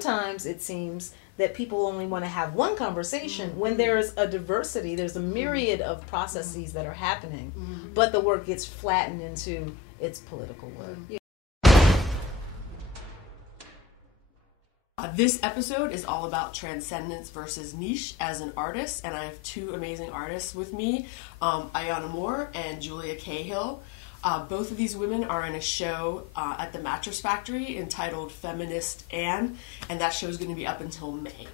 Sometimes it seems that people only want to have one conversation when there's a diversity, there's a myriad of processes that are happening, but the work gets flattened into its political work. This episode is all about transcendence versus niche as an artist, and I have two amazing artists with me, Ayanah Moor and Julia Cahill. Both of these women are in a show at the Mattress Factory entitled Feminist, and that show is going to be up until May.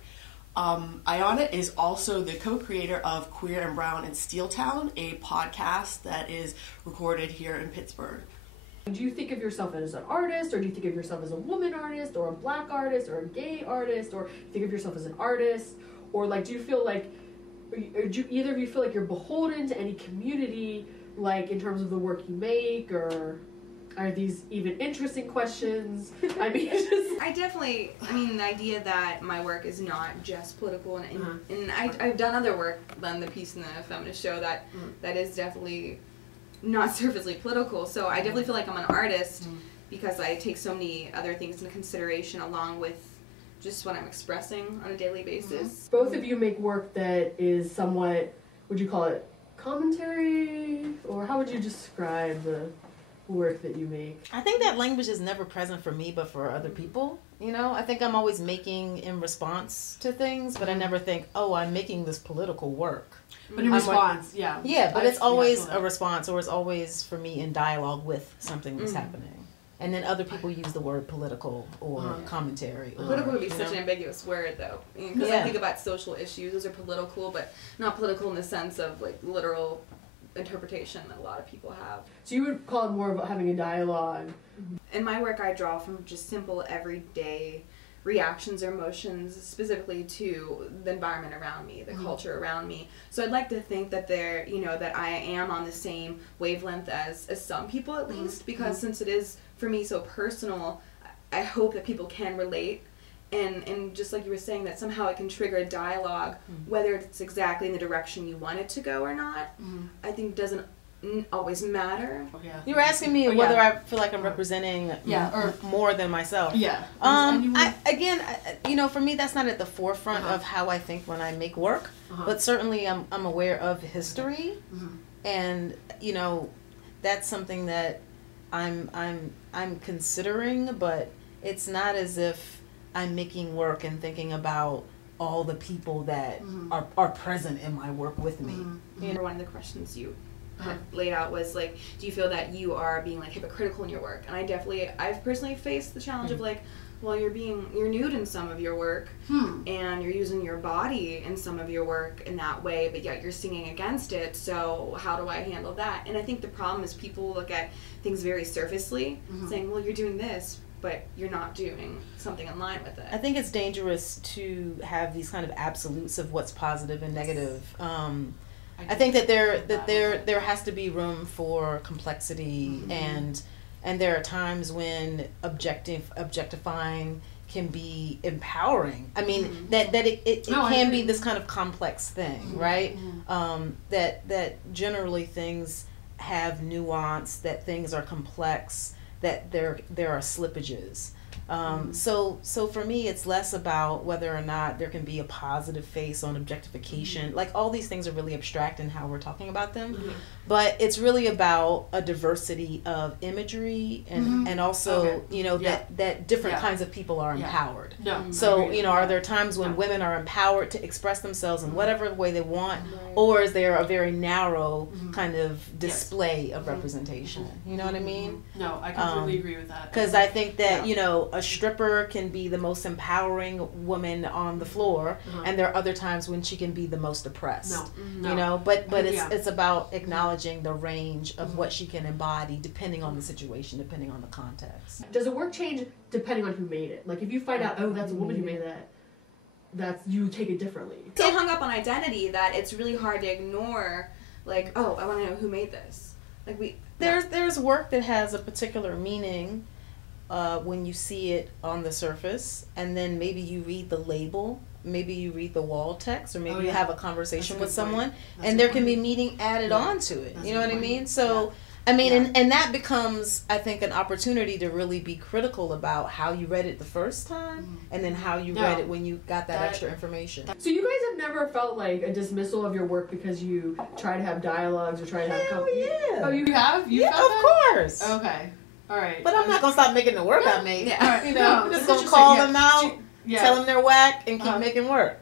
Ayanah is also the co-creator of Queer and Brown in Steeltown, a podcast that is recorded here in Pittsburgh. Do you think of yourself as an artist, or do you think of yourself as a woman artist, or a black artist, or a gay artist, or think of yourself as an artist? Or like, do you feel like, or do either of you feel like you're beholden to any community, like in terms of the work you make, or are these even interesting questions? I mean, the idea that my work is not just political, and I've done other work than the piece in the Feminist show that is definitely not surfacely political, so I definitely feel like I'm an artist because I take so many other things into consideration along with just what I'm expressing on a daily basis. Both of you make work that is somewhat, would you call it commentary, or how would you describe the work that you make? I think that language is never present for me, but for other people. You know, I think I'm always making in response to things, but I never think, oh, I'm making this political work. But in response, yeah. Yeah, but it's always a response, or it's always, for me, in dialogue with something that's happening. And then other people use the word political or commentary. Or, political would be such an ambiguous word, though. Because I think about social issues, those are political, but not political in the sense of, like, literal interpretation that a lot of people have. So you would call it more of having a dialogue. In my work, I draw from just simple, everyday reactions or emotions specifically to the environment around me, the culture around me. So I'd like to think that that I am on the same wavelength as some people at least, because since it is for me so personal, I hope that people can relate, and just like you were saying, that somehow it can trigger a dialogue, whether it's exactly in the direction you want it to go or not. I think doesn't always matter. You were asking me whether I feel like I'm representing more than myself. For me, that's not at the forefront of how I think when I make work, but certainly I'm aware of history, and that's something that I'm considering, but it's not as if I'm making work and thinking about all the people that are present in my work with me. One of the questions you laid out was like, do you feel that you are being like hypocritical in your work? And I've personally faced the challenge of like, well, you're nude in some of your work, and you're using your body in some of your work in that way, but yet you're singing against it, so how do I handle that? And I think the problem is people look at things very surfacely, saying, well, you're doing this, but you're not doing something in line with it. I think it's dangerous to have these kind of absolutes of what's positive and negative. I think that there has to be room for complexity, and there are times when objectifying can be empowering. I mean, that it can be this kind of complex thing, right? That generally things have nuance, that things are complex, that there are slippages. So for me, it's less about whether or not there can be a positive face on objectification. Like, all these things are really abstract in how we're talking about them, but it's really about a diversity of imagery and also that different kinds of people are empowered. So are there times when women are empowered to express themselves in whatever way they want, or is there a very narrow kind of display of representation? You know what I mean? No, I completely agree with that. Because I think that a stripper can be the most empowering woman on the floor, and there are other times when she can be the most oppressed. But it's about acknowledging the range of what she can embody depending on the situation, depending on the context. Does the work change depending on who made it? Like, if you find out, oh, that's a woman who made that, you take it differently. So hung up on identity that it's really hard to ignore, like, oh, I want to know who made this. Like there's work that has a particular meaning when you see it on the surface, and then maybe you read the label, maybe you read the wall text, or maybe you have a conversation with someone, and there can be meaning added on to it. You know what I mean? So I mean, and that becomes, I think, an opportunity to really be critical about how you read it the first time, and then how you read it when you got that extra information. So you guys have never felt like a dismissal of your work because you try to have dialogues or try to have... Hell yeah. Oh, you have? You yeah, felt of that? course. Okay. All right. But I'm not going to stop making the work I make. Yeah. You know, I'm just going to call them out, tell them they're whack, and keep making work.